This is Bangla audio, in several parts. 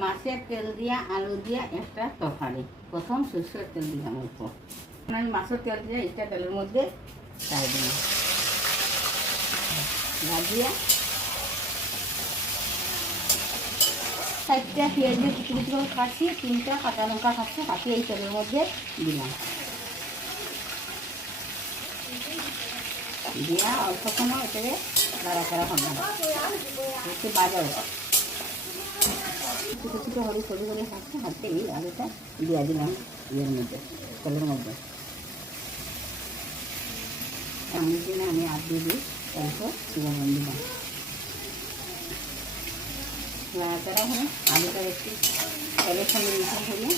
মাছের তেল দিয়া আলু দিয়া একটা তরকারি। প্রথম সরষের তেল দিলাম অল্প, আমি মাছের তেল দিয়ে এটা তেলের মধ্যে চাই দিলাম ভাজিয়া 4টা পেঁয়াজ দিয়ে কুচি কুচি করে কাটছি, 3টা কাঁচা লঙ্কা কাটছি, কাটি এই তেলের মধ্যে দিলাম, দিয়া অল্প সময় এটাকে নাড়াচাড়া করলাম, একটু বাজা ছোটো ছোটো হলুদ সবজি করে হাঁটতে হাঁটতে এই আলুটা দিয়ে দিলাম ইয়ের মধ্যে, তেলের মধ্যে। এমন দিনে আমি আর দিয়ে দিই অল্প লবণ দিলাম, নাড়াচাড়া হলে আলুটা একটু তেলের সঙ্গে মিশে হলে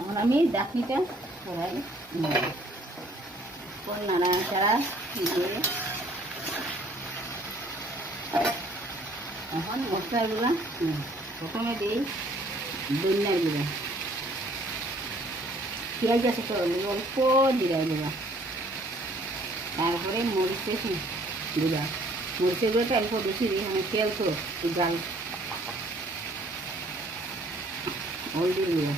এখন আমি ডাকনিটা সরাই নাড়াচাড়া দিয়ে এখন মশলাগুলো প্রথমে দিই ধনিয়ার গুঁড়ো, পেঁয়াজ আছে তো অল্প জিরা গুঁড়া, তারপরে মরিচের গুঁড়া, মরিচের গুঁড়োটা অল্প বেশি দিই, আমি তেল তো জাল, হলদির গুঁড়ো,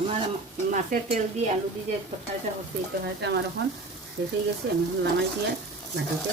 আমার মাছের তেল দিয়ে আলু দিয়ে যে তরকারিটা হচ্ছে, এই তরকারিটা আমার এখন শেষ হয়ে গেছে। আমি এখন নামাই দিয়ে বাটিতে